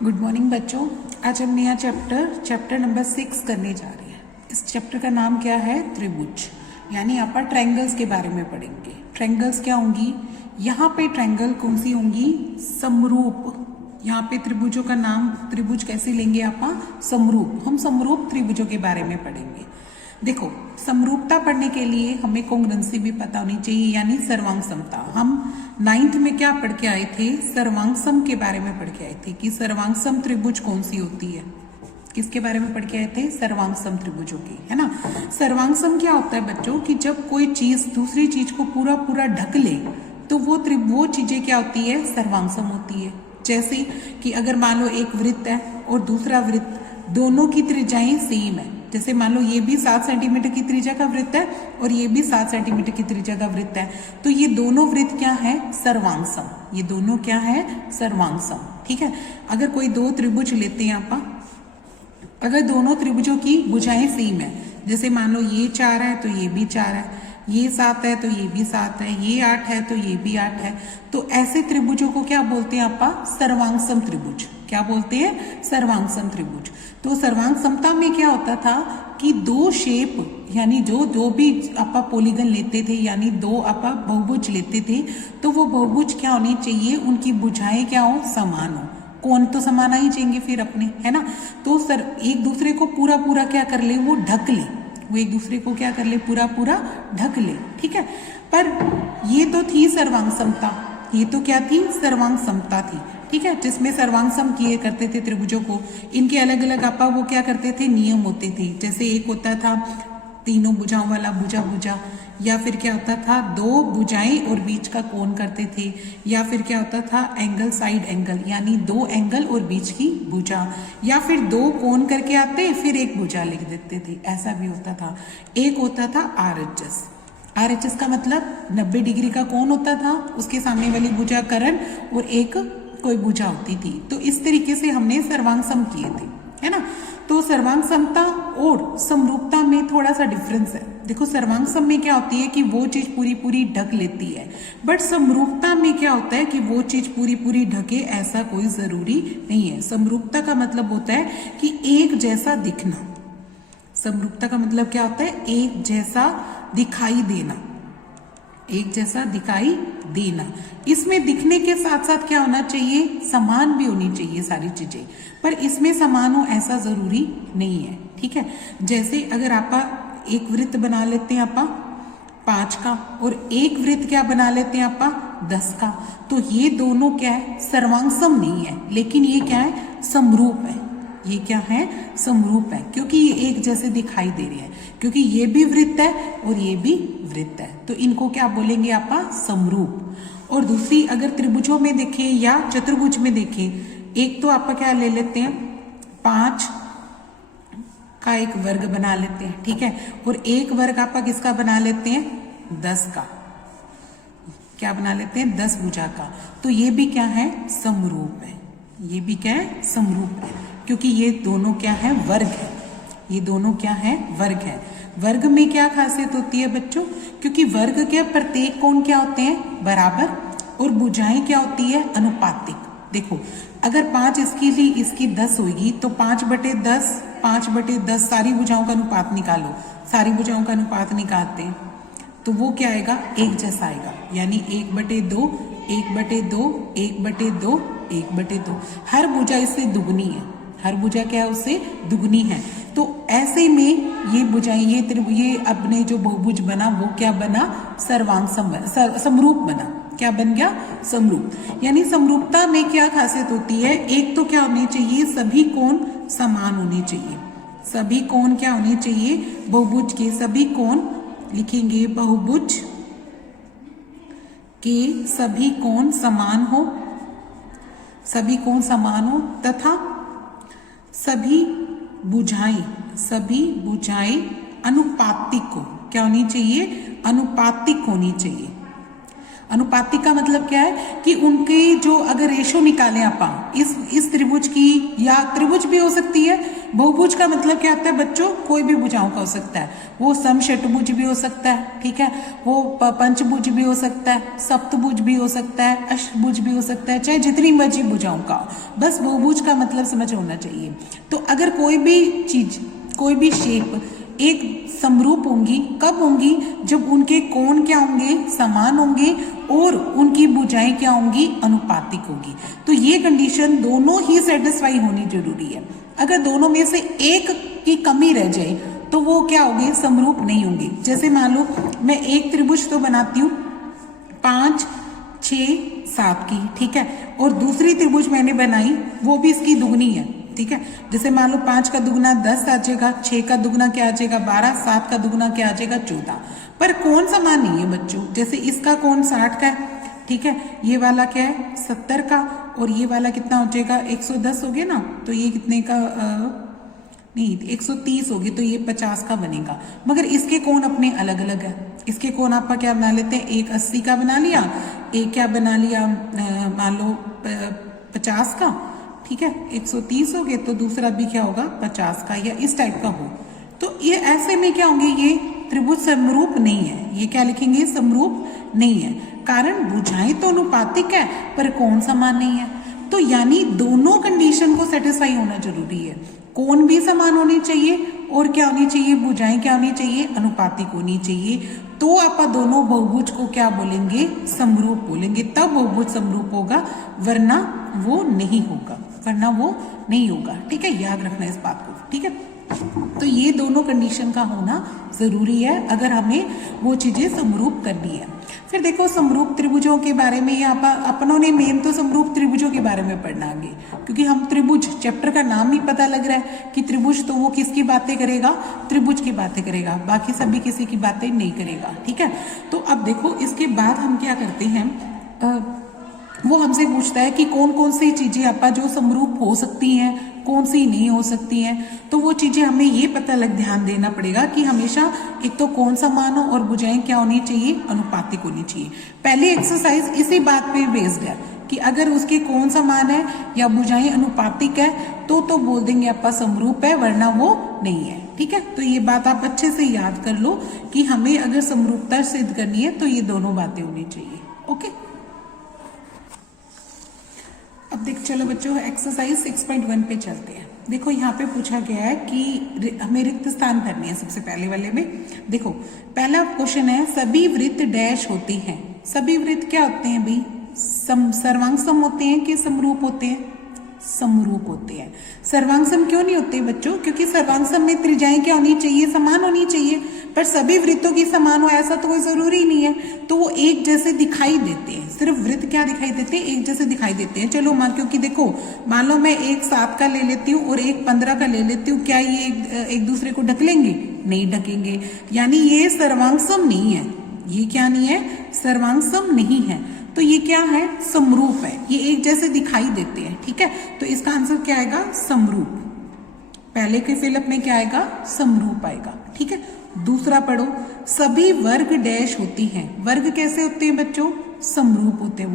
Good morning बच्चों। आज हम नया चैप्टर नंबर 6 करने जा रहे हैं। इस चैप्टर का नाम क्या है? त्रिभुज, यानी आप ट्रायंगल्स के बारे में पढ़ेंगे। ट्रायंगल्स क्या होंगी? यहाँ पे ट्रायंगल कौन सी होंगी? समरूप। यहाँ पे त्रिभुजों का नाम, त्रिभुज कैसे लेंगे आप? समरूप। हम समरूप त्रिभुजों के बारे में पढ़ेंगे। देखो, समरूपता पढ़ने के लिए हमें कॉन्ग्रुएंसी भी पता होनी चाहिए, यानी सर्वांग समता। हम 9th में क्या पढ़ के आए थे? सर्वांग सम के बारे में पढ़ के आए थे कि सर्वांग सम त्रिभुज कौन सी होती है। किसके बारे में पढ़ के आए थे? सर्वांग सम त्रिभुजों की, है ना। सर्वांग सम क्या होता है बच्चों कि जब कोई चीज दूसरी चीज को पूरा पूरा ढक ले तो वो चीजें क्या होती है? सर्वांग सम होती है। जैसे कि अगर मान लो एक वृत्त है और दूसरा वृत्त, दोनों की त्रिज्याएं सेम है। जैसे मान लो ये भी 7 सेंटीमीटर की त्रिज्या का वृत्त है और ये भी 7 सेंटीमीटर की त्रिज्या का वृत्त है, तो ये दोनों वृत्त क्या है? सर्वांग सम। ये दोनों क्या है? सर्वांग सम। ठीक है। अगर कोई दो त्रिभुज लेते हैं आप, अगर दोनों त्रिभुजों की भुजाएं सेम है, जैसे मान लो ये 4 है तो ये भी 4 है, ये 7 है तो ये भी 7 है, ये 8 है तो ये भी 8 है, तो ऐसे त्रिभुजों को क्या बोलते हैं आप? सर्वांग सम त्रिभुज। क्या बोलते हैं? सर्वांग सम त्रिभुज। तो सर्वांग समता में क्या होता था कि दो शेप, यानी जो भी आप पॉलीगन लेते थे, यानी दो आप बहुभुज लेते थे, तो वो बहुभुज क्या होनी चाहिए? उनकी भुजाएं क्या हो? समान हो। कोण तो समान ही चाहिए फिर अपने, है ना। तो सर एक दूसरे को पूरा पूरा क्या कर ले? वो ढक ले। वो एक दूसरे को क्या कर ले? पूरा पूरा ढक ले। ठीक है। पर ये तो थी सर्वांग समता। ये तो क्या थी? सर्वांग समता थी। ठीक है। जिसमें सर्वांग सम किए करते थे त्रिभुजों को। इनके अलग अलग आपा वो क्या करते थे? नियम होते थे। जैसे एक होता था तीनों भुजाओं वाला भुजा, या फिर क्या होता था? दो भुजाएं और बीच का कोण करते थे, या फिर क्या होता था? एंगल साइड एंगल, यानी दो एंगल और बीच की भुजा, या फिर दो कोण करके आते फिर एक भुजा लिख देते थे। ऐसा भी होता था। एक होता था आरएचएस। आरएचएस का मतलब 90 डिग्री का कोण होता था, उसके सामने वाली भुजा कर्ण और एक कोई भुजा होती थी। तो इस तरीके से हमने सर्वांग सम किए थे, है ना। तो सर्वांग समता और समरूपता में थोड़ा सा डिफरेंस है। देखो, सर्वांग सम में क्या होती है कि वो चीज पूरी पूरी ढक लेती है, बट समरूपता में क्या होता है कि वो चीज पूरी पूरी ढके, ऐसा कोई जरूरी नहीं है। समरूपता का मतलब होता है कि एक जैसा दिखना। समरूपता का मतलब क्या होता है? एक जैसा दिखाई देना। एक जैसा दिखाई देना। इसमें दिखने के साथ साथ क्या होना चाहिए? समान भी होनी चाहिए सारी चीजें, पर इसमें समान हो ऐसा जरूरी नहीं है। ठीक है। जैसे अगर आप एक वृत्त बना लेते हैं आप 5 का, और एक वृत्त क्या बना लेते हैं आप 10 का, तो ये दोनों क्या है? सर्वांग सम नहीं है, लेकिन ये क्या है? समरूप है। ये क्या है? समरूप है, क्योंकि ये एक जैसे दिखाई दे रहे हैं, क्योंकि ये भी वृत्त है और ये भी वृत्त है, तो इनको क्या बोलेंगे आप? समरूप। और दूसरी अगर त्रिभुजों में देखें या चतुर्भुज में देखें, एक तो आप क्या ले लेते हैं? 5 का एक वर्ग बना लेते हैं, ठीक है, और एक वर्ग आप किसका बना लेते हैं? 10 का। क्या बना लेते हैं? 10 भुजा का। तो ये भी क्या है? समरूप है। ये भी क्या है? समरूप है, क्योंकि ये दोनों क्या है? वर्ग है। ये दोनों क्या है? वर्ग है। वर्ग में क्या खासियत होती है बच्चों? क्योंकि वर्ग के प्रत्येक कोण क्या होते हैं? बराबर, और भुजाएं क्या होती है? अनुपातिक। देखो, अगर 5 इसकी ली, इसकी 10 होगी, तो 5/10, 5/10 सारी भुजाओं का अनुपात निकालो। सारी भुजाओं का अनुपात निकालते हैं तो वो क्या आएगा? एक जैसा आएगा, यानी 1/2, 1/2, 1/2, 1/2। हर भुजा इससे दुगनी है। हर भुजा क्या है? उससे दुगनी है। तो ऐसे में ये भुजाएं, ये अपने जो बहुभुज बना वो क्या बना? सर्वांग सम, समरूप बना। क्या बन गया? समरूप। यानी समरूपता में क्या खासियत होती है? एक तो क्या होनी चाहिए? सभी कोण समान होने चाहिए। सभी कोण क्या होने चाहिए? बहुभुज के सभी कोण, लिखेंगे बहुभुज के सभी कोण समान हो, सभी कोण समान हो, तथा सभी भुजाएं अनुपातिक हो। क्या होनी चाहिए? अनुपातिक होनी चाहिए। अनुपातिक का मतलब क्या है कि उनकी जो अगर रेशो निकालें आप इस त्रिभुज की, या त्रिभुज भी हो सकती है। बहुभुज का मतलब क्या होता है बच्चों, कोई भी भुजाओं का हो सकता है, वो समषटभुज भी हो सकता है, ठीक है, वो पंचभुज भी हो सकता है, सप्तभुज भी हो सकता है, अष्टभुज भी हो सकता है, चाहे जितनी मर्जी भुजाओं का, बस बहुभुज का मतलब समझ होना चाहिए। तो अगर कोई भी चीज, कोई भी शेप एक समरूप होंगी, कब होंगी, जब उनके कोण क्या होंगे, समान होंगे, और उनकी भुजाएं क्या होंगी, अनुपातिक होगी। तो ये कंडीशन दोनों ही सेटिस्फाई होनी जरूरी है। अगर दोनों में से एक की कमी रह जाए तो वो क्या होंगे, समरूप नहीं होंगे। जैसे मान लो मैं एक त्रिभुज तो बनाती हूँ 5, 6, 7 की, ठीक है, और दूसरी त्रिभुज मैंने बनाई वो भी इसकी दुगनी है, ठीक है। जैसे मान लो 5 का दुगना 10 आ जाएगा, 6 का दुगना क्या आ जाएगा 12, 7 का दुगना क्या आ जाएगा 14, पर कोण समान नहीं है बच्चों। जैसे इसका कोण 60 का है, ठीक है, ये वाला क्या है 70 का, और ये वाला कितना हो जाएगा 110 हो गया ना, तो ये कितने का नहीं 130 होगी, तो ये 50 का बनेगा। मगर इसके कोण अपने अलग अलग है। इसके कोण आप क्या बना लेते हैं, एक 80 का बना लिया, एक क्या बना लिया मान लो 50 का, ठीक है, 130 हो गए, तो दूसरा भी क्या होगा 50 का, या इस टाइप का हो। तो ये ऐसे में क्या होंगे, ये त्रिभुज समरूप नहीं है। ये क्या लिखेंगे, समरूप नहीं है। कारण भुजाएं तो अनुपातिक है पर कोण समान नहीं है। तो यानी दोनों कंडीशन को सेटिस्फाई होना जरूरी है। कोण भी समान होने चाहिए और क्या होनी चाहिए, भुजाएं क्या होनी चाहिए, अनुपातिक होनी चाहिए। तो आप दोनों बहुभुज को क्या बोलेंगे, समरूप बोलेंगे, तब बहुभुज समरूप होगा, वरना वो नहीं होगा, वरना वो नहीं होगा, ठीक है, याद रखना इस बात को, ठीक है। तो ये दोनों कंडीशन का होना जरूरी है अगर हमें वो चीजें समरूप करनी है। फिर देखो समरूप त्रिभुजों के बारे में, अपनों ने मेन तो समरूप त्रिभुजों के बारे में पढ़ना आगे, क्योंकि हम त्रिभुज चैप्टर का नाम ही पता लग रहा है कि त्रिभुज, तो वो किसकी बातें करेगा, त्रिभुज की बातें करेगा, बाकी सभी किसी की बातें नहीं करेगा, ठीक है। तो अब देखो इसके बाद हम क्या करते हैं, वो हमसे पूछता है कि कौन कौन सी चीजें आपा जो समरूप हो सकती हैं, कौन सी नहीं हो सकती हैं। तो वो चीजें हमें ये पता लग ध्यान देना पड़ेगा कि हमेशा एक तो कौन समान हो और भुजाएं क्या होनी चाहिए, अनुपातिक होनी चाहिए। पहली एक्सरसाइज इसी बात पे बेस्ड है कि अगर उसके कौन समान है या भुजाएं अनुपातिक है तो बोल देंगे आपका समरूप है, वरना वो नहीं है, ठीक है। तो ये बात आप अच्छे से याद कर लो कि हमें अगर समरूपता सिद्ध करनी है तो ये दोनों बातें होनी चाहिए, ओके। अब देख चलो बच्चों एक्सरसाइज 6.1 पे चलते हैं। देखो यहाँ पे पूछा गया है कि हमें रिक्त स्थान भरने हैं। सबसे पहले वाले में देखो पहला क्वेश्चन है, सभी वृत्त डैश होते हैं। सभी वृत्त क्या होते हैं भाई, सर्वांग सम होते हैं कि समरूप होते हैं, समरूप होते हैं। सर्वांग सम क्यों नहीं होते बच्चों, क्योंकि सर्वांग सम में त्रिज्याएं क्या होनी चाहिए, समान होनी चाहिए, पर सभी वृत्तों की समान हो ऐसा तो कोई जरूरी नहीं है। तो वो एक जैसे दिखाई देते हैं, सिर्फ वृत्त क्या दिखाई देते हैं, एक जैसे दिखाई देते हैं। चलो मान, क्योंकि देखो मान लो मैं एक 7 का ले लेती हूँ और एक 15 का ले लेती हूँ, क्या ये एक दूसरे को ढक लेंगे, नहीं ढकेंगे, यानी ये सर्वांग सम नहीं है। ये क्या नहीं है, सर्वांग सम नहीं है। तो ये क्या है, समरूप है, ये एक जैसे दिखाई देते हैं, ठीक है। तो इसका आंसर क्या आएगा, समरूप। पहले के फिलअप में क्या आएगा, समरूप आएगा, ठीक है। दूसरा पढ़ो, सभी वर्ग डैश होती हैं। वर्ग कैसे होते हैं बच्चों, समरूप होते हैं,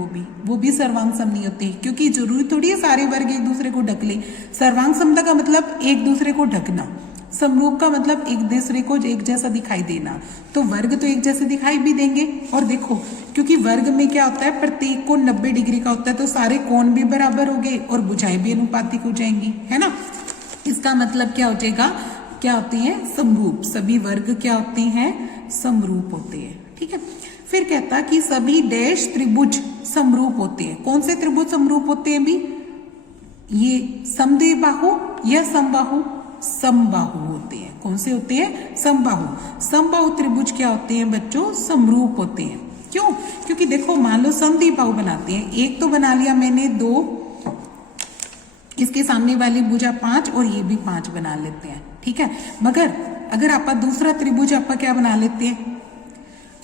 वो भी सर्वांग सम नहीं होते, क्योंकि जरूरी थोड़ी है सारे वर्ग एक दूसरे को ढक ले। सर्वांग समता का मतलब एक दूसरे को ढकना, समरूप का मतलब एक दूसरे को एक जैसा दिखाई देना। तो वर्ग तो एक जैसे दिखाई भी देंगे, और देखो क्योंकि वर्ग में क्या होता है, प्रत्येक कोण 90 डिग्री का होता है, तो सारे कोण भी बराबर हो गए और भुजाएं भी अनुपातिक हो जाएंगी, है ना। इसका मतलब क्या हो जाएगा, क्या होते हैं, समरूप। सभी वर्ग क्या होते हैं, समरूप होते हैं, ठीक है। फिर कहता कि सभी डैश त्रिभुज समरूप होते हैं। कौन से त्रिभुज समरूप होते हैं भी, ये समद्विबाहु या समबाहु, समबाहु होते हैं। कौन से होते हैं, समबाहु। समबाहु त्रिभुज क्या होते हैं बच्चों, समरूप होते हैं। क्यों, क्योंकि देखो मान लो समद्विबाहु बनाते हैं, एक तो बना लिया मैंने 2, इसके सामने वाली भुजा 5 और ये भी 5 बना लेते हैं, ठीक है। मगर अगर आप दूसरा त्रिभुज आप क्या बना लेते हैं,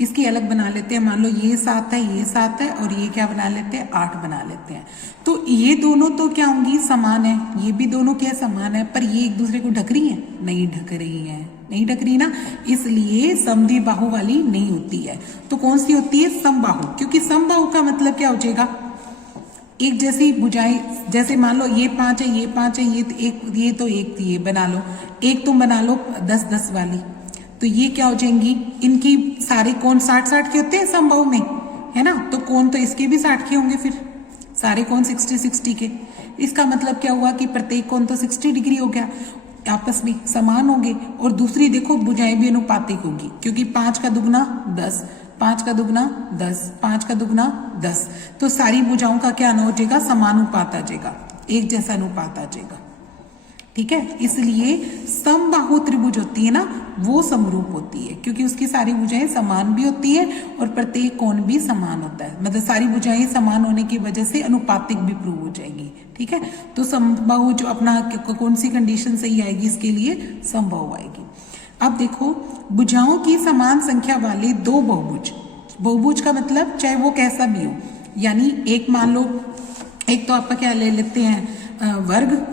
इसकी अलग बना लेते हैं। मान लो ये 7 है, ये 7 है, और ये क्या बना लेते हैं, 8 बना लेते हैं। तो ये दोनों तो क्या होंगी, समान है। ये भी दोनों क्या समान है, पर ये एक दूसरे को ढक रही है, नहीं ढक रही है, नहीं ढक रही ना, इसलिए समद्विबाहु वाली नहीं होती है। तो कौन सी होती है, समबाहु। क्योंकि समबाहु का मतलब क्या हो जाएगा, एक जैसी भुजाएं, जैसे मान लो ये 5 है, ये 5 है, ये तो एक थी, ये बना लो, एक तुम बना लो 10-10 वाली, तो ये क्या हो जाएंगी, इनकी सारे कोण 60-60 के होते हैं समबाहु में, है ना। तो कोण तो इसके भी 60 के होंगे, फिर सारे कोण 60-60 के। इसका मतलब क्या हुआ कि प्रत्येक कोण तो 60 डिग्री हो गया, आपस में समान होंगे। और दूसरी देखो, भुजाएं भी अनुपातिक होगी, क्योंकि 5 का दुगना 10, 5 का दुगना 10, 5 का दुगना 10, तो सारी भुजाओं का क्या हो जाएगा, समानुपात आ जाएगा, एक जैसा अनुपात आ जाएगा। ठीक है, इसलिए समबाहु त्रिभुज होती है ना, वो समरूप होती है, क्योंकि उसकी सारी भुजाएं समान भी होती है और प्रत्येक कोण भी समान होता है। मतलब सारी भुजाएं समान होने की वजह से अनुपातिक भी प्रूव हो जाएगी। ठीक है, तो समबाहु जो अपना कौन सी कंडीशन सही आएगी, इसके लिए समबाहु आएगी। अब देखो, भुजाओं की समान संख्या वाले दो बहुभुज, बहुभुज का मतलब चाहे वो कैसा भी हो, यानी एक मान लो, एक तो आपका क्या ले लेते हैं वर्ग,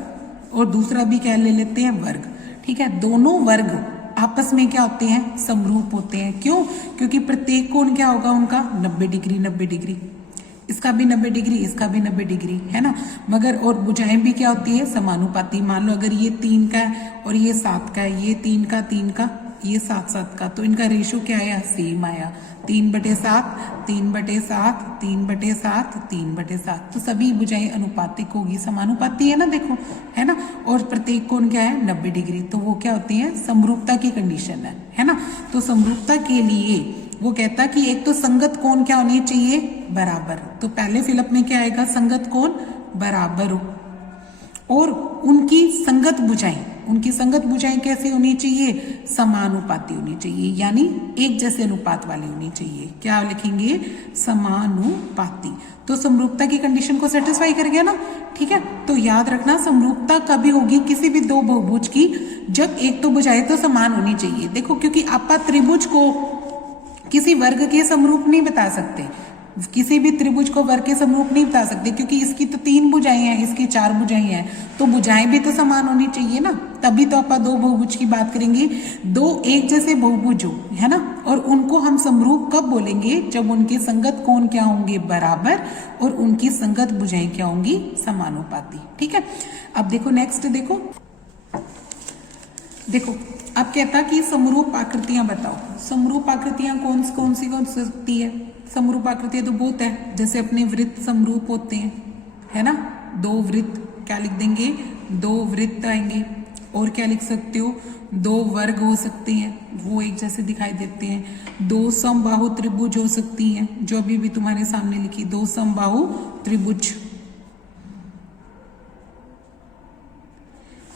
और दूसरा भी क्या ले लेते हैं वर्ग। ठीक है, दोनों वर्ग आपस में क्या होते हैं, समरूप होते हैं। क्यों, क्योंकि प्रत्येक कोण क्या होगा उनका 90 डिग्री, 90 डिग्री, इसका भी 90 डिग्री, इसका भी 90 डिग्री, है ना। मगर और भुजाएं भी क्या होती है, समानुपाती। मान लो अगर ये 3 का है और ये 7 का है, ये 3 का, 3 का, ये 7-7 का, तो इनका रेशो क्या आया, सेम आया, 3/7, 3/7, 3/7, 3/7। तो सभी भुजाएं अनुपातिक होगी, समानुपाती है ना, देखो, है ना। और प्रत्येक कोण क्या है, 90 डिग्री, तो वो क्या होती है, समरूपता की कंडीशन है ना। तो समरूपता के लिए वो कहता कि एक तो संगत कोण क्या होनी चाहिए, बराबर। तो पहले फिलअप में क्या आएगा, संगत कोण बराबर हो, और उनकी संगत भुजाएं कैसे होनी चाहिए, समानुपाती होनी चाहिए, यानी एक जैसे अनुपात वाली होनी चाहिए। क्या लिखेंगे, समानुपाती। तो समरूपता की कंडीशन को सेटिस्फाई कर गया ना। ठीक है, तो याद रखना, समरूपता कभी होगी किसी भी दो बहुभुज की, जब एक तो भुजाएं तो समान होनी चाहिए। देखो, क्योंकि आप त्रिभुज को किसी वर्ग के समरूप नहीं बता सकते, किसी भी त्रिभुज को वर्ग के समरूप नहीं बता सकते, क्योंकि इसकी तो 3 भुजाएं हैं, इसकी 4 भुजाएं हैं, तो भुजाएं भी तो समान होनी चाहिए ना, तभी तो आप दो बहुभुज की बात करेंगे। दो एक जैसे बहुभुज हो, है ना, और उनको हम समरूप कब बोलेंगे, जब उनके संगत कोण क्या होंगे, बराबर, और उनकी संगत भुजाएं क्या होंगी, समानुपाती। ठीक है, अब देखो नेक्स्ट, देखो अब कहता कि समरूप आकृतियां बताओ। समरूप आकृतियां कौन सी सकती है, समरूप आकृतियां तो बहुत है, जैसे अपने वृत्त समरूप होते हैं, है ना। 2 वृत्त, क्या लिख देंगे, 2 वृत्त आएंगे। और क्या लिख सकते हो, 2 वर्ग हो सकते हैं, वो एक जैसे दिखाई देते हैं। 2 समबाहु त्रिभुज हो सकती हैं, जो अभी भी तुम्हारे सामने लिखी, 2 समबाहु त्रिभुज,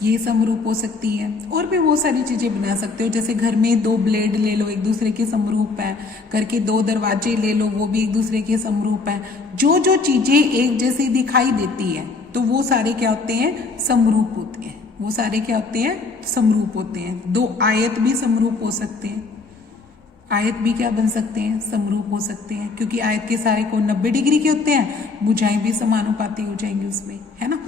ये समरूप हो सकती है। और भी बहुत सारी चीजें बना सकते हो, जैसे घर में 2 ब्लेड ले लो, एक दूसरे के समरूप है, करके 2 दरवाजे ले लो, वो भी एक दूसरे के समरूप है। जो जो चीजें एक जैसी दिखाई देती है, तो वो सारे क्या होते हैं, समरूप होते हैं, वो सारे क्या होते हैं, समरूप होते हैं। 2 आयत भी समरूप हो सकते हैं, आयत भी क्या बन सकते हैं, समरूप हो सकते हैं, क्योंकि आयत के सारे कोण 90 डिग्री के होते हैं, भुजाएं भी समानुपाती हो जाएंगी उसमें, है ना।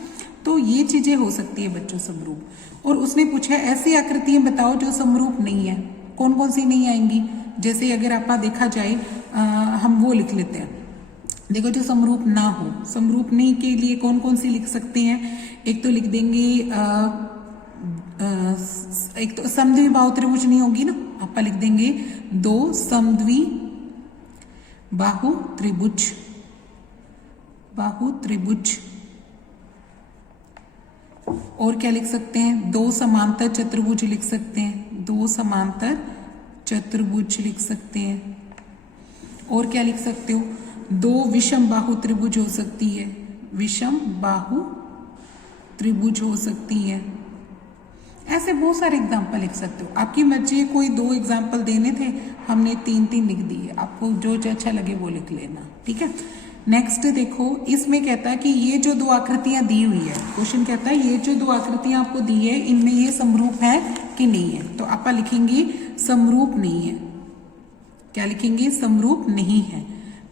तो ये चीजें हो सकती है बच्चों, समरूप। और उसने पूछा ऐसी आकृतियां बताओ जो समरूप नहीं है, कौन कौन सी नहीं आएंगी। जैसे अगर आपका देखा जाए, हम वो लिख लेते हैं, देखो, जो समरूप ना हो, समरूप नहीं के लिए कौन कौन सी लिख सकते हैं। एक तो लिख देंगे, एक तो समद्विबाहु त्रिभुज नहीं होगी ना, आप लिख देंगे 2 समद्विबाहु त्रिभुज, और क्या लिख सकते हैं, 2 समांतर चतुर्भुज लिख सकते हैं, 2 समांतर चतुर्भुज लिख सकते हैं। और क्या लिख सकते हो, 2 विषम बाहु त्रिभुज हो सकती है, विषम बाहु त्रिभुज हो सकती है। ऐसे बहुत सारे एग्जाम्पल लिख सकते हो, आपकी मर्जी है। कोई 2 एग्जाम्पल देने थे, हमने 3 लिख दिए, आपको जो अच्छा लगे वो लिख लेना। ठीक है, नेक्स्ट देखो, इसमें कहता है कि ये जो 2 आकृतियां दी हुई है, क्वेश्चन कहता है ये जो 2 आकृतियां आपको दी है, इनमें ये समरूप है कि नहीं है। तो आप लिखेंगे समरूप नहीं है, क्या लिखेंगे, समरूप नहीं है।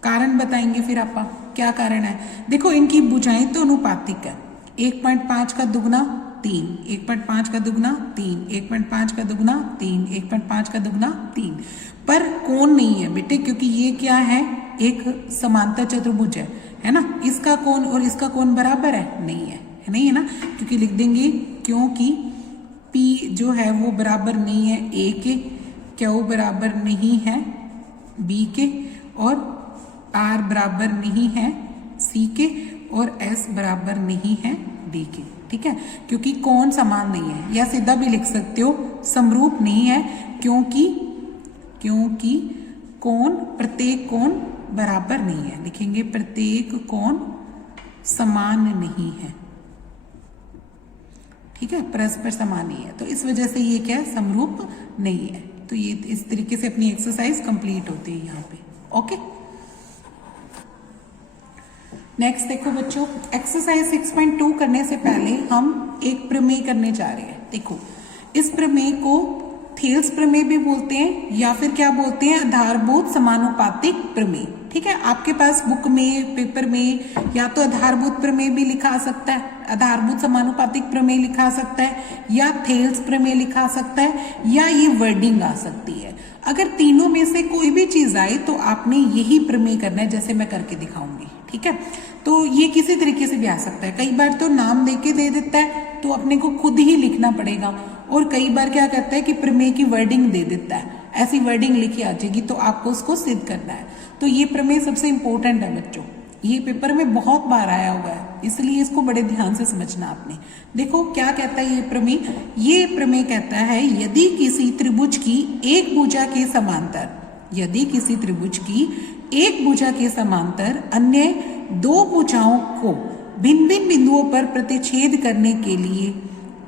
कारण बताएंगे फिर आपा, क्या कारण है। देखो इनकी भुजाएं तो अनुपातिक है, 1.5 का दुगना 3, 1.5 का दुगना 3, 1.5 का दुगना 3, 1.5 का दुगना 3, पर कोण नहीं है बेटे, क्योंकि ये क्या है, एक समांतर चतुर्भुज है ना। इसका कोण और इसका कोण बराबर है, नहीं है, नहीं है ना, क्योंकि लिख देंगे क्योंकि P जो है वो बराबर नहीं है A के, Q बराबर नहीं है B के, और R बराबर नहीं है C के, और S बराबर नहीं है D के। ठीक है, क्योंकि कोण समान नहीं है, या सीधा भी लिख सकते हो समरूप नहीं है, क्योंकि कोण, प्रत्येक कोण बराबर नहीं है। लिखेंगे प्रत्येक कोण समान नहीं है। ठीक है, परस्पर समान नहीं है, तो इस वजह से ये क्या है, समरूप नहीं है। तो ये इस तरीके से अपनी एक्सरसाइज कंप्लीट होती है यहाँ पे। ओके, नेक्स्ट देखो बच्चों, एक्सरसाइज 6.2 करने से पहले हम एक प्रमेय करने जा रहे हैं। देखो इस प्रमेय को थेल्स प्रमेय भी बोलते हैं, या फिर क्या बोलते हैं, आधारभूत समानुपातिक प्रमेय। ठीक है, आपके पास बुक में, पेपर में या तो आधारभूत प्रमेय भी लिखा सकता है, आधारभूत समानुपातिक प्रमेय लिखा सकता है, या थेल्स प्रमेय लिखा सकता है, या ये वर्डिंग आ सकती है। अगर तीनों में से कोई भी चीज आए तो आपने यही प्रमेय करना है, जैसे मैं करके दिखाऊंगी। ठीक है, तो ये किसी तरीके से भी आ सकता है। कई बार तो नाम देके दे देता है, तो अपने को खुद ही लिखना पड़ेगा, और कई बार क्या करता है कि प्रमेय की वर्डिंग दे देता है, ऐसी वर्डिंग लिखी आ जाएगी, तो आपको उसको सिद्ध करना है। तो ये प्रमेय सबसे इंपॉर्टेंट है बच्चों, ये पेपर में बहुत बार आया हुआ है, इसलिए इसको बड़े ध्यान से समझना आपने। देखो क्या कहता है ये प्रमेय, ये प्रमेय कहता है यदि किसी त्रिभुज की एक भुजा के समांतर, यदि किसी त्रिभुज की एक भुजा के समांतर अन्य दो भुजाओं को भिन्न भिन्न बिंदुओं पर प्रतिच्छेद करने के लिए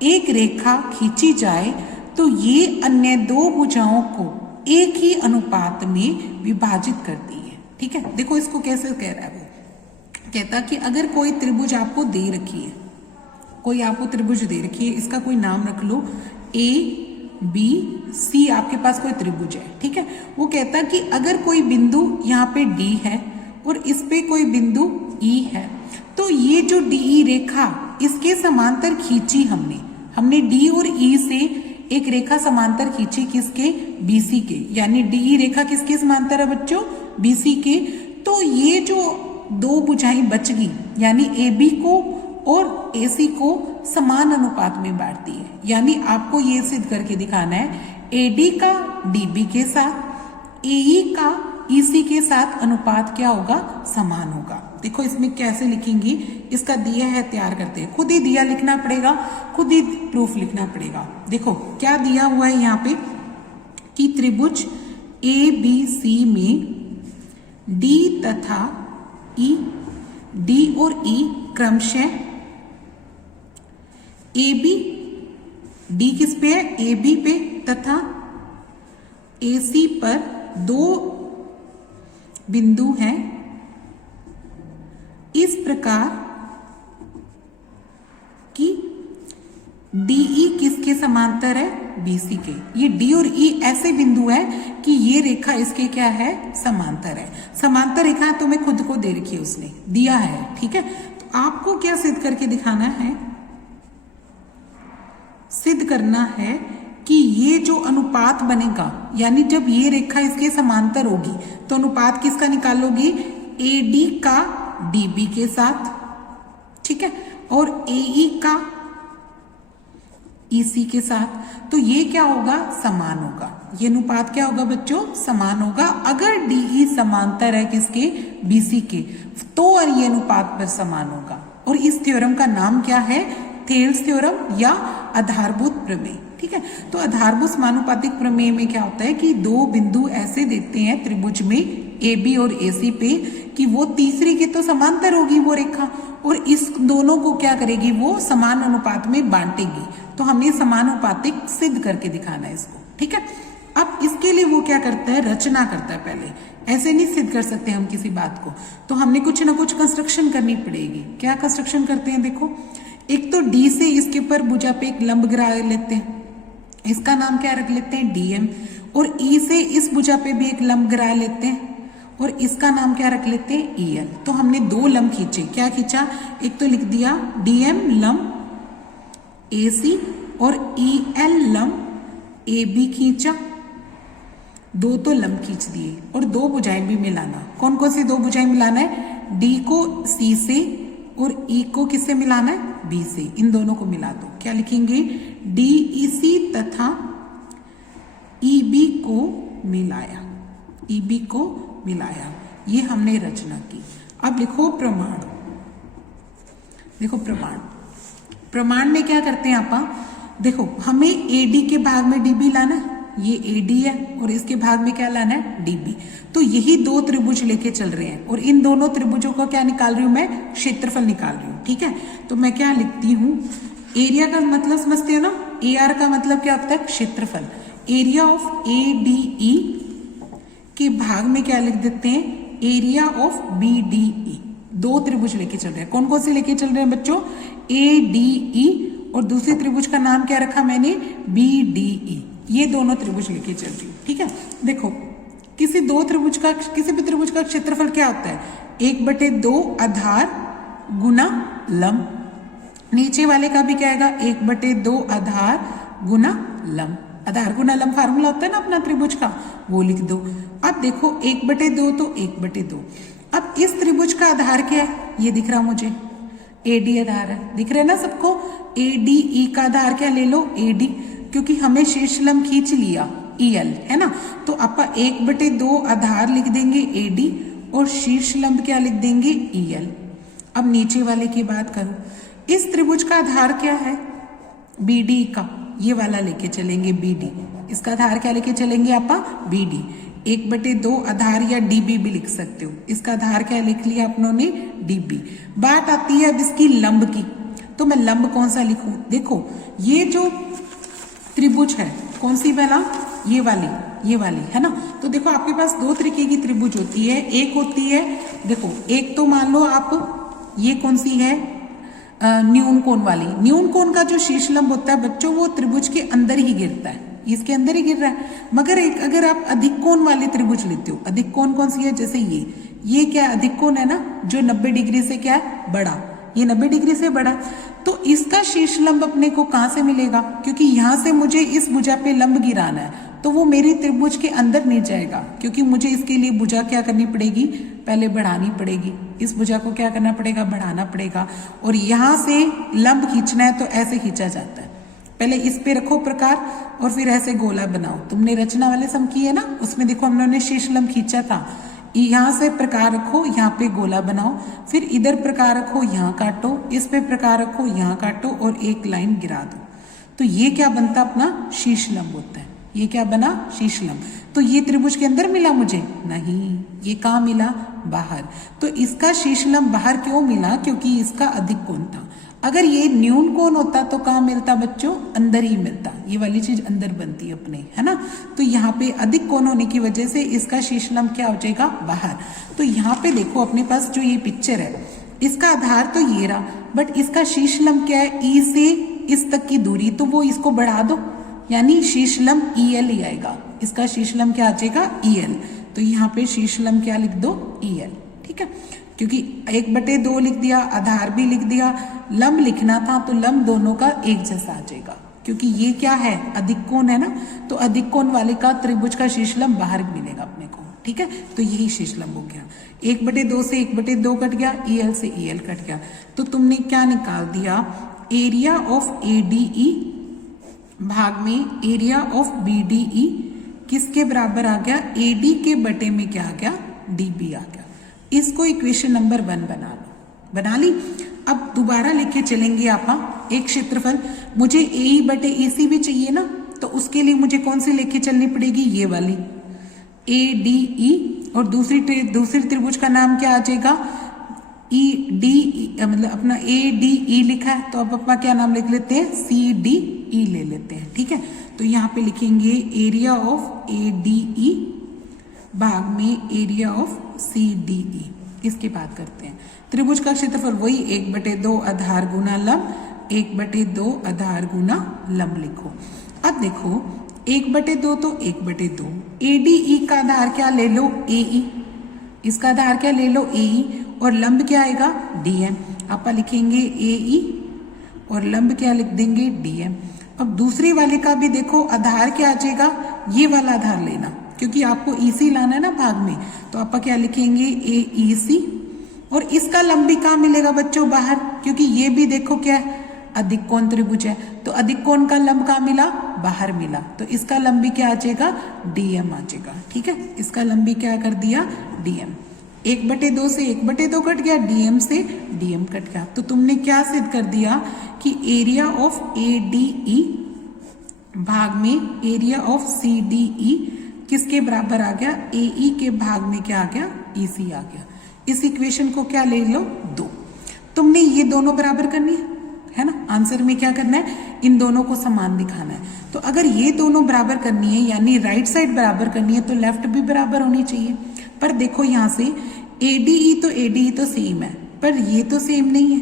एक रेखा खींची जाए, तो ये अन्य दो भुजाओं को एक ही अनुपात में विभाजित करती है। ठीक है, देखो इसको कैसे कह रहा है, वो कहता कि अगर कोई त्रिभुज आपको दे रखी है, कोई आपको त्रिभुज दे रखी है, इसका कोई नाम रख लो, A B C आपके पास कोई त्रिभुज है। ठीक है, वो कहता कि अगर कोई बिंदु यहाँ पे D है और इस पे कोई बिंदु E है, तो ये जो DE रेखा इसके समांतर खींची हमने D और E से एक रेखा समांतर खींची, किसके, BC के, यानी DE रेखा किसके समांतर है बच्चों, BC के। तो ये जो दो भुजाएं बच गई, यानी AB को और AC को समान अनुपात में बांटती है। यानी आपको ये सिद्ध करके दिखाना है AD का DB के साथ, AE का EC के साथ अनुपात क्या होगा, समान होगा। देखो इसमें कैसे लिखेंगी, इसका दिया है, तैयार करते हैं, खुद ही दिया लिखना पड़ेगा, खुद ही प्रूफ लिखना पड़ेगा। देखो क्या दिया हुआ है यहाँ पे कि त्रिभुज ABC में D तथा E, D और E क्रमशः AB, D किस पे है, AB पे, तथा AC पर दो बिंदु हैं, इस प्रकार कि DE किसके समांतर है, BC के। ये D और E ऐसे बिंदु है कि ये रेखा इसके क्या है, समांतर है। समांतर रेखा तो मैं खुद को दे रखी है, उसने दिया है। ठीक है, तो आपको क्या सिद्ध करके दिखाना है, सिद्ध करना है कि ये जो अनुपात बनेगा, यानी जब ये रेखा इसके समांतर होगी तो अनुपात किसका निकालोगी, AD का DB के साथ, ठीक है, और AE का EC के साथ। तो ये क्या होगा, समान होगा। ये अनुपात क्या होगा बच्चों, समान होगा। अगर DE समांतर है किसके, BC के, तो और ये अनुपात पर समान होगा। और इस थ्योरम का नाम क्या है, थेल्स थ्योरम या आधारभूत प्रमेय। ठीक है, तो आधारभूत समानुपातिक प्रमेय में क्या होता है कि दो बिंदु ऐसे देते हैं त्रिभुज में AB और AC पे कि वो तीसरी की तो समांतर होगी वो रेखा, और इस दोनों को क्या करेगी, वो समान अनुपात में बांटेगी। तो हमने समानुपातिक सिद्ध करके दिखाना है इसको। ठीक है, अब इसके लिए वो क्या करता है, रचना करता है। पहले ऐसे नहीं सिद्ध कर सकते हम किसी बात को, तो हमने कुछ ना कुछ कंस्ट्रक्शन करनी पड़ेगी। क्या कंस्ट्रक्शन करते हैं, देखो एक तो D से इसके ऊपर भुजा पे एक लंब गिरा लेते हैं, इसका नाम क्या रख लेते हैं, DM, और ई से इस भुजा पे भी एक लंब गिरा लेते हैं और इसका नाम क्या रख लेते हैं, ई एल। तो हमने दो लंब खींचे, क्या खींचा, एक तो लिख दिया डीएम लंब ए सी और ई एल लंब ए बी खींचा, दो तो लंब खींच दिए और दो भुजाएं भी मिलाना। कौन कौन सी दो भुजाएं मिलाना है, डी को सी से और ई को किससे मिलाना है, बी से। इन दोनों को मिला दो, क्या लिखेंगे, डी ई सी तथा ई बी को मिलाया, ई बी को मिलाया। ये हमने रचना की। अब लिखो प्रमाण। देखो प्रमाण, प्रमाण में क्या करते हैं आप, देखो हमें एडी के भाग में डीबी लाना है, ये एडी है और इसके भाग में क्या लाना है, डीबी। तो यही दो त्रिभुज लेके चल रहे हैं और इन दोनों त्रिभुजों का क्या निकाल रही हूं मैं, क्षेत्रफल निकाल रही हूं। ठीक है, तो मैं क्या लिखती हूं, एरिया का मतलब समझते हो ना, ए आर का मतलब क्या होता है, क्षेत्रफल। Area of A D E के भाग में क्या लिख देते हैं, area of B D E. दो त्रिभुज लेके चल रहे हैं, कौन कौन से लेके चल रहे हैं बच्चों, ए डी ई और दूसरे त्रिभुज का नाम क्या रखा मैंने, बी डी ई। ये दोनों त्रिभुज लेके चल रही हूँ। ठीक है, देखो किसी दो त्रिभुज का, किसी भी त्रिभुज का क्षेत्रफल क्या होता है, 1/2 आधार गुना लंब। नीचे वाले का भी क्या आएगा, 1/2 आधार गुना लंब। आधार गुना लंब फार्मूला होता है ना अपना त्रिभुज का, वो लिख दो। अब देखो 1/2 तो 1/2। अब इस त्रिभुज का आधार क्या है, ये दिख रहा मुझे, एडी आधार है, दिख रहे ना सबको। एडीई का आधार क्या ले लो, एडी, क्योंकि हमें शीर्ष लंब खींच लिया ईएल, है ना। तो अपन 1/2 आधार लिख देंगे एडी और शीर्ष लंब क्या लिख देंगे, ईएल। अब नीचे वाले की बात करो, इस त्रिभुज का आधार क्या है, बीडी का, ये वाला लेके चलेंगे बीडी। इसका आधार क्या लेके चलेंगे आपा, बीडी। 1/2 आधार या डीबी भी लिख सकते हो। इसका आधार क्या लिख लिया अपनों ने, डीबी। बात आती है अब इसकी लंब की, तो मैं लंब कौन सा लिखूं, देखो ये जो त्रिभुज है कौन सी वाला, ये वाली है ना। तो देखो आपके पास दो तरीके की त्रिभुज होती है, एक होती है, देखो एक तो मान लो आप ये कौन सी है, न्यून कोण वाली। न्यून कोण का जो शीर्ष लंब होता है बच्चों, वो त्रिभुज के अंदर ही गिरता है, इसके अंदर ही गिर रहा है। मगर एक अगर आप अधिक कोण वाली त्रिभुज लेते हो, अधिक कोण कौन सी है, जैसे ये क्या अधिक कोण है ना, जो 90 डिग्री से क्या है, बड़ा, ये 90 डिग्री से बड़ा। तो इसका शीर्ष लंब अपने को कहां से मिलेगा, क्योंकि यहां से मुझे इस भुजा पे लंब गिराना है, तो वो मेरी त्रिभुज के अंदर नहीं जाएगा, क्योंकि मुझे इसके लिए भुजा क्या करनी पड़ेगी, पहले बढ़ानी पड़ेगी। इस भुजा को क्या करना पड़ेगा, बढ़ाना पड़ेगा। और यहां से लंब खींचना है तो ऐसे खींचा जाता है, पहले इस पे रखो प्रकार और फिर ऐसे गोला बनाओ। तुमने रचना वाले सम किए ना, उसमें देखो हमने शीर्ष लंब खींचा था। यहां से प्रकार रखो, यहाँ पे गोला बनाओ, फिर इधर प्रकार रखो, यहाँ काटो, इस पे प्रकार रखो, यहाँ काटो और एक लाइन गिरा दो। तो ये क्या बनता, अपना शीर्ष लंब होता है। ये क्या बना, शीर्ष लंब। तो ये त्रिभुज के अंदर मिला मुझे, नहीं, ये कहाँ मिला, बाहर। तो इसका शीर्ष लंब बाहर क्यों मिला, क्योंकि इसका अधिक कोण था। अगर ये न्यून कोण होता तो कहाँ मिलता बच्चों, अंदर ही मिलता। ये वाली चीज अंदर बनती है अपने, है ना। तो यहाँ पे अधिक कोण होने की वजह से इसका शीर्ष लंब क्या हो जाएगा, बाहर। तो यहाँ पे देखो अपने पास जो ये पिक्चर है, इसका आधार तो ये रहा, बट इसका शीर्ष लंब क्या है, ई से इस तक की दूरी, तो वो इसको बढ़ा दो, यानी शीर्ष लंब ई एल ही आएगा। इसका शीर्ष लंब क्या आ जाएगा, ई एल। तो यहाँ पे शीर्ष लंब क्या लिख दो, ई एल। ठीक है, क्योंकि 1/2 लिख दिया, आधार भी लिख दिया, लंब लिखना था तो लंब दोनों का एक जैसा आ जाएगा, क्योंकि ये क्या है, अधिक कोण है ना। तो अधिक कोण वाले का त्रिभुज का शीर्ष लंब बाहर मिलेगा अपने को। ठीक है, तो यही शीर्ष लंब हो गया। 1/2 से 1/2 कट गया, ई एल से ई एल कट गया। तो तुमने क्या निकाल दिया, area of A D E भाग में area of B D E किसके बराबर आ गया, ए डी के बटे में क्या आ गया, डी बी आ गया। इसको इक्वेशन नंबर 1 बना लो, बना ली। अब दोबारा लेके चलेंगे आप एक क्षेत्रफल, मुझे ए बटे ए सी भी चाहिए ना, तो उसके लिए मुझे कौन सी लेके चलनी पड़ेगी, ये वाली ए डी ई। और दूसरी त्रिभुज का नाम क्या आ जाएगा, ई डी, मतलब अपना ए डी ई लिखा है, तो अब अपना क्या नाम लिख लेते हैं, सी डी ई ले लेते हैं। ठीक है, तो यहाँ पे लिखेंगे area of A D E भाग में area of C D E. इसकी बात करते हैं। त्रिभुज का क्षेत्रफल वही 1/2 आधार गुना लंब, 1/2 आधार गुना लंब लिखो। अब देखो 1/2 तो 1/2। ADE का आधार क्या ले लो, AE, इसका आधार क्या ले लो, AE, और लंब क्या आएगा, DM। आप लिखेंगे AE और लंब क्या लिख देंगे, DM। अब दूसरी वाले का भी देखो आधार क्या आ जाएगा, ये वाला आधार लेना, क्योंकि आपको EC लाना है ना भाग में, तो आप क्या लिखेंगे, AEC। और इसका लंब भी कहाँ मिलेगा बच्चों, बाहर, क्योंकि ये भी देखो क्या है, अधिक कोण त्रिभुज है, तो अधिक कोण का लंब कहाँ मिला, बाहर मिला, तो इसका लंब भी क्या आ जाएगा, DM आ जाएगा। ठीक है, इसका लंब भी क्या कर दिया, DM। 1/2 से 1/2 कट गया, DM से DM कट गया, तो तुमने क्या सिद्ध कर दिया कि एरिया ऑफ ADE भाग में एरिया ऑफ CDE किसके बराबर आ गया, AE के भाग में क्या आ गया, EC आ गया। इस इक्वेशन को क्या ले लो, 2। तुमने ये दोनों बराबर करनी है ना, आंसर में क्या करना है, इन दोनों को समान दिखाना है। तो अगर ये दोनों बराबर करनी है, यानी राइट साइड बराबर करनी है, तो लेफ्ट भी बराबर होनी चाहिए। पर देखो यहाँ से ADE तो सेम है, पर ये तो सेम नहीं है,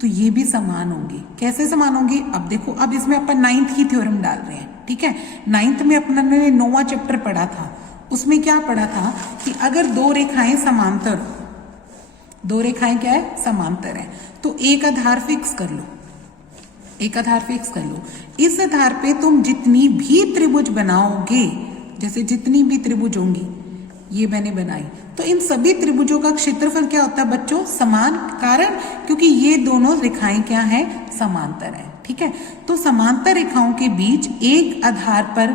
तो ये भी समान होंगे। कैसे समान होंगे, अब देखो, अब इसमें अपन 9th की थ्योरम डाल रहे हैं। ठीक है, 9th में अपना ने 9वां चैप्टर पढ़ा था, उसमें क्या पढ़ा था कि अगर दो रेखाएं समांतर, दो रेखाएं क्या है, समांतर है, तो एक आधार फिक्स कर लो, एक आधार फिक्स कर लो। इस आधार पे तुम जितनी भी त्रिभुज बनाओगे, जैसे जितनी भी त्रिभुज होंगी, ये मैंने बनाई, तो इन सभी त्रिभुजों का क्षेत्रफल क्या होता है बच्चों, समान। कारण क्योंकि ये दोनों रेखाएं क्या है, समांतर है। ठीक है, तो समांतर रेखाओं के बीच एक आधार पर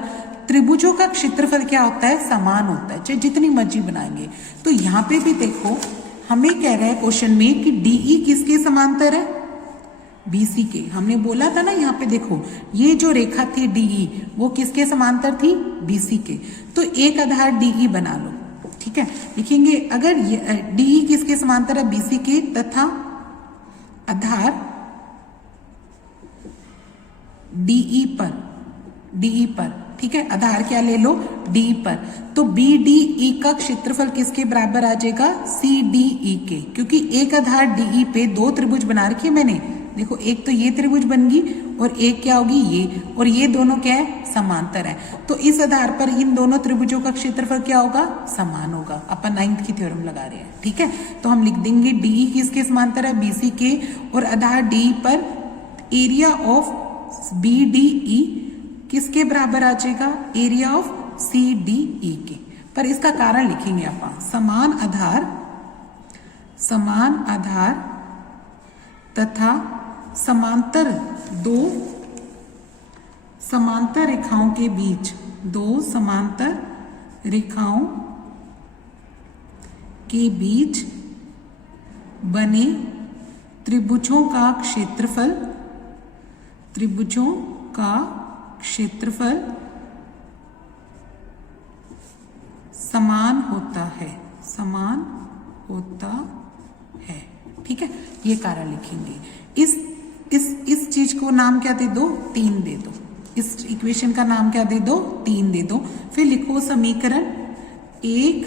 त्रिभुजों का क्षेत्रफल क्या होता है, समान होता है, चाहे जितनी मर्जी बनाएंगे। तो यहाँ पे भी देखो, हमें कह रहा है क्वेश्चन में कि DE किसके समांतर है, BC के। हमने बोला था ना, यहाँ पे देखो, ये जो रेखा थी DE, वो किसके समांतर थी, BC के। तो एक आधार DE बना लो। ठीक है, लिखेंगे अगर DE किसके समांतर है, BC के, तथा आधार DE पर, ठीक है, आधार क्या ले लो, DE पर, तो BDE का क्षेत्रफल किसके बराबर आ जाएगा, CDE के, क्योंकि एक आधार DE पे दो त्रिभुज बना रखी है मैंने। देखो, एक तो ये त्रिभुज बन गई और एक क्या होगी, ये, और ये दोनों क्या है, समांतर है, तो इस आधार पर इन दोनों त्रिभुजों का क्षेत्रफल क्या होगा, समान होगा। अपन 9th की थ्योरम लगा रहे हैं। ठीक है, तो हम लिख देंगे DE किसके समांतर है, BC के, और आधार DE पर एरिया ऑफ BDE किसके बराबर आ जाएगा, एरिया ऑफ CDE के। पर इसका कारण लिखेंगे आप, समान आधार तथा समांतर रेखाओं के बीच, दो समांतर रेखाओं के बीच बने त्रिभुजों का क्षेत्रफल समान होता है। ठीक है, ये कारण लिखेंगे। इस चीज को नाम क्या दे दो, 3 दे दो। इस इक्वेशन का नाम क्या दे दो, 3 दे दो। फिर लिखो समीकरण 1,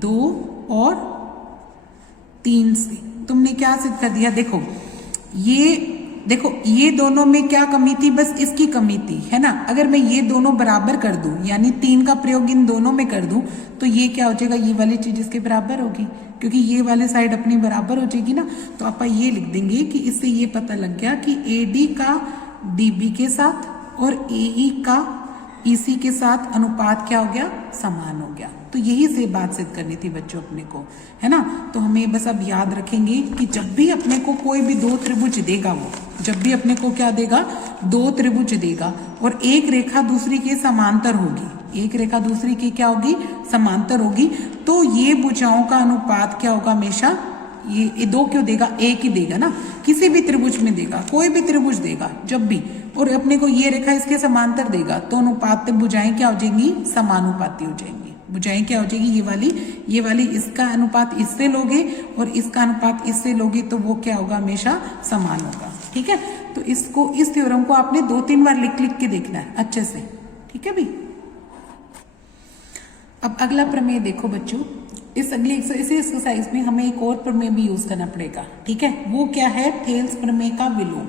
2 और 3 से तुमने क्या सिद्ध कर दिया। देखो ये दोनों में क्या कमी थी, बस इसकी कमी थी, है ना। अगर मैं ये दोनों बराबर कर दूं, यानी 3 का प्रयोग इन दोनों में कर दूं, तो ये क्या हो जाएगा, ये वाली चीज इसके बराबर होगी, क्योंकि ये वाले साइड अपनी बराबर हो जाएगी ना। तो आप ये लिख देंगे कि इससे ये पता लग गया कि AD का DB के साथ और AE का EC के साथ अनुपात क्या हो गया, समान हो गया। तो यही से बात सिद्ध करनी थी बच्चों अपने को, है ना। तो हमें बस अब याद रखेंगे कि जब भी अपने को कोई भी दो त्रिभुज देगा, वो जब भी अपने को क्या देगा, दो त्रिभुज देगा, और एक रेखा दूसरी के समांतर होगी, एक रेखा दूसरी की क्या होगी, समांतर होगी, तो ये भुजाओं का अनुपात क्या होगा, हमेशा ये दो क्यों देगा, एक ही देगा ना। किसी भी त्रिभुज में देगा, कोई भी त्रिभुज देगा जब भी, और अपने को ये रेखा इसके समांतर देगा, तो अनुपात भुजाएं क्या हो जाएंगी, समानुपाती हो जाएंगी। भुजाएं क्या हो जाएगी, ये वाली इसका अनुपात इससे लोगे और इसका अनुपात इससे लोगे, तो वो क्या होगा, हमेशा समान होगा। ठीक है, तो इस थ्योरम को आपने 2-3 बार लिख के देखना है अच्छे से। ठीक है भाई। अब अगला प्रमेय देखो बच्चों, इस एक्सरसाइज में हमें एक और प्रमेय भी यूज करना पड़ेगा। ठीक है, वो क्या है, थेल्स प्रमेय का विलोम,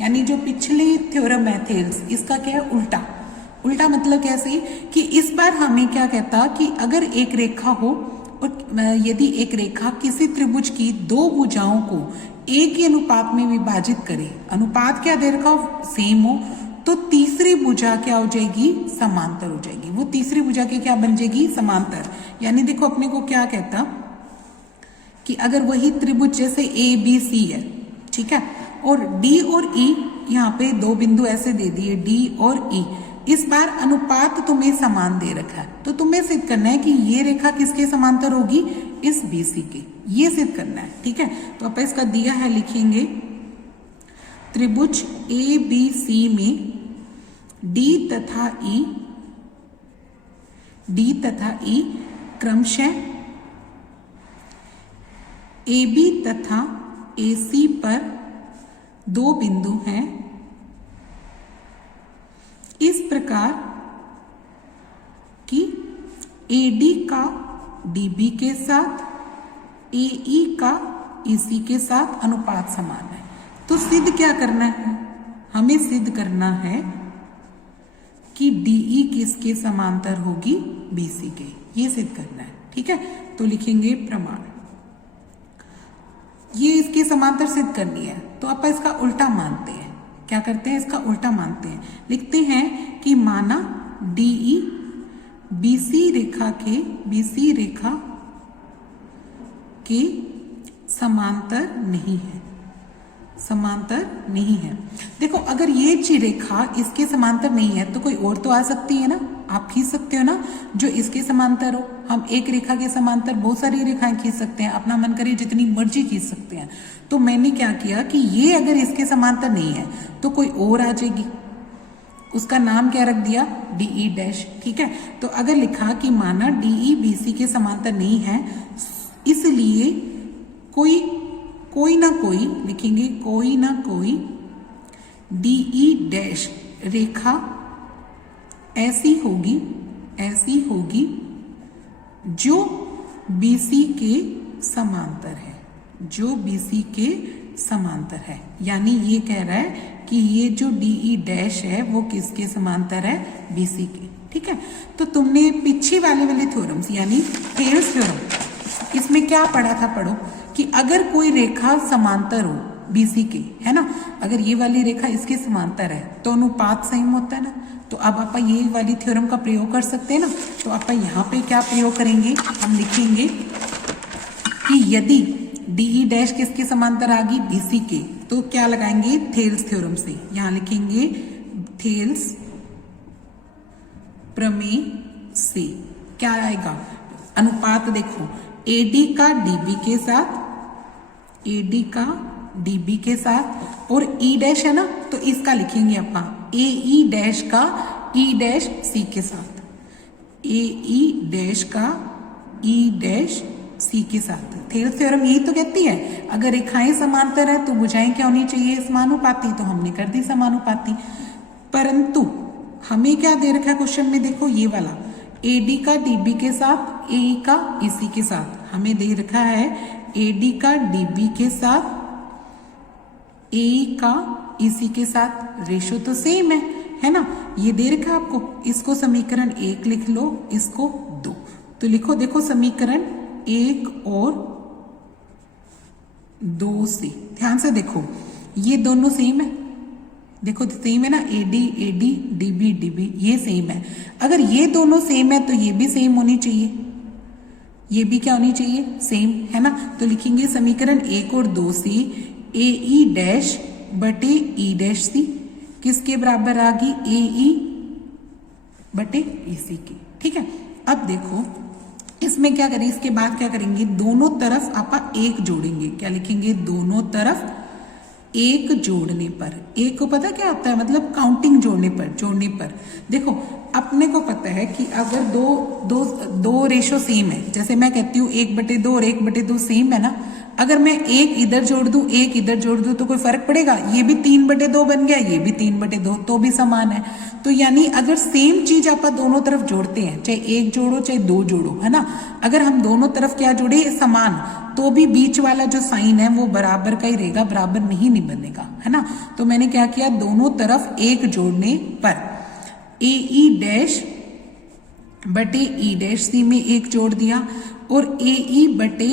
यानी जो पिछली थ्योरम है थेल्स, इसका क्या है, उल्टा मतलब कैसे कि इस बार हमें क्या कहता कि अगर एक रेखा हो और यदि एक रेखा किसी त्रिभुज की दो भुजाओं को एक ही अनुपात में विभाजित करे, अनुपात क्या दे रखा हो, सेम हो, तो तीसरी भुजा क्या हो जाएगी, समांतर हो जाएगी। वो तीसरी भुजा की क्या बन जाएगी, समांतर। यानी देखो अपने को क्या कहता कि अगर वही त्रिभुज जैसे ए बी सी है, ठीक है, और डी और ई यहाँ पे दो बिंदु ऐसे दे दिए डी और ई, इस बार अनुपात तुम्हें समान दे रखा है, तो तुम्हें सिद्ध करना है कि ये रेखा किसके समांतर होगी, इस बीसी के, ये सिद्ध करना है। ठीक है, तो आप इसका दिया है, लिखेंगे त्रिभुज ए बी सी में डी तथा ई क्रमशः ए बी तथा ए सी पर दो बिंदु हैं, इस प्रकार कि AD का DB के साथ, AE का EC के साथ अनुपात समान है। तो सिद्ध क्या करना है, हमें सिद्ध करना है कि DE किसके समांतर होगी, BC के, ये सिद्ध करना है। ठीक है, तो लिखेंगे प्रमाण, ये इसके समांतर सिद्ध करनी है, तो आप इसका उल्टा मानते हैं। क्या करते हैं, इसका उल्टा मानते हैं, लिखते हैं कि माना DE BC रेखा के समांतर नहीं है। देखो अगर ये रेखा इसके समांतर नहीं है तो कोई और तो आ सकती है ना, आप खींच सकते हो ना जो इसके समांतर हो। हम एक रेखा के समांतर बहुत सारी रेखाएं खींच सकते हैं, अपना मन करे जितनी मर्जी खींच सकते हैं। तो मैंने क्या किया कि ये अगर इसके समांतर नहीं है तो कोई और आ जाएगी, उसका नाम क्या रख दिया, DE डैश। ठीक है, तो अगर लिखा कि माना DE BC के समांतर नहीं है, इसलिए कोई ना कोई लिखेंगे, कोई ना कोई DE डैश रेखा ऐसी होगी जो BC के समांतर है, यानी ये कह रहा है कि ये जो DE डैश है वो किसके समांतर है, BC के। ठीक है, तो तुमने पीछे वाले थ्योरम्स यानी थेल्स थ्योरम, इसमें क्या पढ़ा था, पढ़ो कि अगर कोई रेखा समांतर हो BC के, है ना, अगर ये वाली रेखा इसके समांतर है तो अनुपात सेम होता है ना। तो अब आप ये वाली थ्योरम का प्रयोग कर सकते हैं ना। तो आप यहाँ पे क्या प्रयोग करेंगे, हम लिखेंगे कि यदि DE डैश किसके समांतर आ गई, BC के, तो क्या लगाएंगे, थेल्स थ्योरम से। यहाँ लिखेंगे थेल्स प्रमेय से क्या आएगा, अनुपात देखो AD का DB के साथ और E डैश है ना, तो इसका लिखेंगे अपन AE डैश का E डैश C के साथ, AE डैश का E डैश C के साथ। थेल्स थ्योरम यही तो कहती है, अगर रेखाएं समांतर है तो भुजाएं क्या होनी चाहिए, समानुपाती, तो हमने कर दी समानुपाती। परंतु हमें क्या दे रखा है क्वेश्चन में, देखो ये वाला AD का DB के साथ, AE का EC के साथ, हमें दे रखा है AD का DB के साथ, AE का EC के साथ, रेशो तो सेम है ना, ये दे रखा है आपको। इसको समीकरण 1 लिख लो, इसको 2, तो लिखो, देखो समीकरण 1 और 2 से ध्यान से देखो, ये दोनों सेम है, देखो सेम है ना, AD DB ये सेम है। अगर ये दोनों सेम है तो ये भी सेम होनी चाहिए, ये भी क्या होनी चाहिए, सेम, है ना। तो लिखेंगे समीकरण 1 और 2 से AE डैश बटे E डैश C किसके बराबर आ गई, AE बटे EC की। ठीक है, अब देखो इसमें क्या करें, इसके बाद क्या करेंगे, दोनों तरफ आप एक जोड़ेंगे। क्या लिखेंगे, दोनों तरफ एक जोड़ने पर, एक को पता क्या होता है, मतलब काउंटिंग जोड़ने पर देखो अपने को पता है कि अगर दो रेशो सेम है, जैसे मैं कहती हूँ 1/2 और 1/2 सेम है ना, अगर मैं एक इधर जोड़ दूं एक इधर जोड़ दूं तो कोई फर्क पड़ेगा, ये भी 3/2 बन गया, ये भी 3/2, तो भी समान है। तो यानी अगर सेम चीज आप दोनों तरफ जोड़ते हैं, चाहे एक जोड़ो चाहे 2 जोड़ो, है ना, अगर हम दोनों तरफ क्या जोड़े, समान, तो भी बीच वाला जो साइन है वो बराबर का ही रहेगा, बराबर नहीं बनेगा, है ना। तो मैंने क्या किया, दोनों तरफ एक जोड़ने पर ए ई डैश बटे ई डैश सी में एक जोड़ दिया और ए ई बटे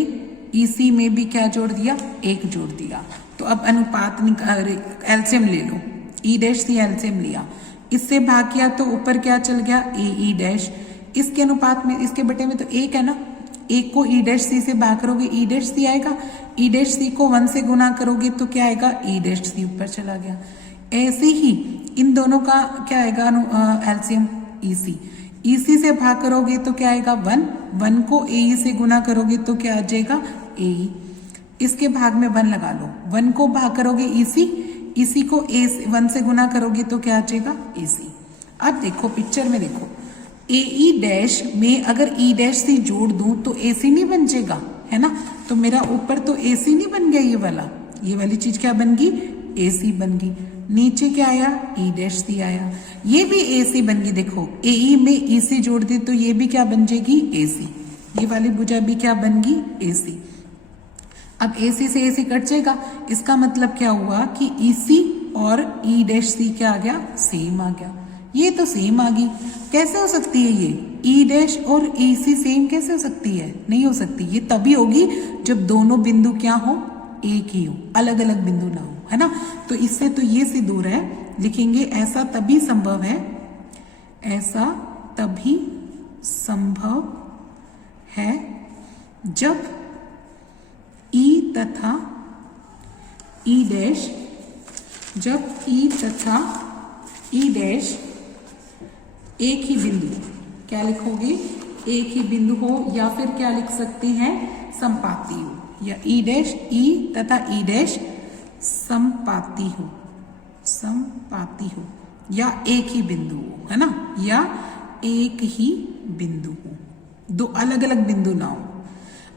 ई सी में भी क्या जोड़ दिया, एक जोड़ दिया। तो अब अनुपात एलसीएम ले लो, ई डैश सी एलसीएम लिया, इससे भाग किया तो ऊपर क्या चल गया, ए ई डैश, इसके अनुपात में इसके बटे में तो एक है ना, एक को ई डैश सी से भाग करोगे ई डैश सी आएगा, ई डैश सी को 1 से गुना करोगे तो क्या आएगा, ई डैश सी ऊपर चला गया। ऐसे ही इन दोनों का क्या आएगा एलसीएम ई सी, ई सी से भाग करोगे तो क्या आएगा 1, 1 को ए ई से गुना करोगे तो क्या आ जाएगा ए ई, इसके भाग में 1 लगा लो, 1 को भाग करोगे ई सी, इसी को ए 1 से गुना करोगे तो क्या आ जाएगा ए सी। अब देखो पिक्चर में देखो, ए ई डैश में अगर ई डैश सी जोड़ दूं तो ए सी नहीं बन जाएगा, है ना, तो मेरा ऊपर तो ए सी नहीं बन गया, ये वाली चीज क्या बन गई, ए सी बन गई, नीचे क्या आया, ई डैश सी आया, ये भी ए सी बन गई। देखो ए ई में ई सी जोड़ दी तो ये भी क्या बन जाएगी ए सी, ये वाली भुजा भी क्या बन गई ए सी। अब ए सी से ए सी कट जाएगा, इसका मतलब क्या हुआ कि ई सी और ई डैश सी क्या आ गया, सेम आ गया, ये तो सेम आ गई। कैसे हो सकती है ये, ई डैश और ई सी सेम कैसे हो सकती है, नहीं हो सकती, ये तभी होगी जब दोनों बिंदु क्या हो, एक ही हो, अलग अलग बिंदु ना हो, है ना। तो इससे तो ये सिद्ध हो रहा है, लिखेंगे ऐसा तभी संभव है, ऐसा तभी संभव है जब ई तथा ई डैश, जब ई तथा ई डैश एक ही बिंदु, क्या लिखोगे, एक ही बिंदु हो, या फिर क्या लिख सकते हैं, संपाती हो, या ई डैश ई तथा ई डैश संपाती हो, संपाती हो, या एक ही बिंदु हो, है ना, या एक ही बिंदु हो, दो अलग अलग बिंदु ना हो।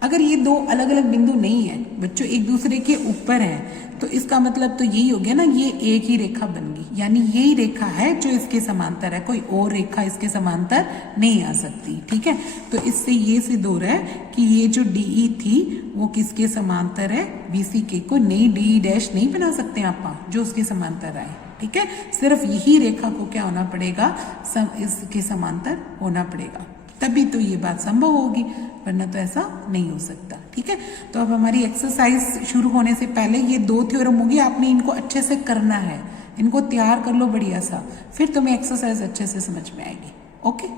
अगर ये दो अलग अलग बिंदु नहीं है बच्चों, एक दूसरे के ऊपर है, तो इसका मतलब तो यही हो गया ना, ये एक ही रेखा बन गई, यानी यही रेखा है जो इसके समांतर है, कोई और रेखा इसके समांतर नहीं आ सकती, ठीक है। तो इससे ये सिद्ध हो रहा है कि ये जो डीई थी वो किसके समांतर है, बीसी के, को नई डी डैश नहीं बना सकते आप जो उसके समांतर आए, ठीक है, सिर्फ यही रेखा को क्या होना पड़ेगा, इसके समांतर होना पड़ेगा, तभी तो ये बात संभव होगी, वरना तो ऐसा नहीं हो सकता, ठीक है। तो अब हमारी एक्सरसाइज शुरू होने से पहले ये 2 थ्योरम होगी, आपने इनको अच्छे से करना है, इनको तैयार कर लो बढ़िया सा, फिर तुम्हें एक्सरसाइज अच्छे से समझ में आएगी, ओके।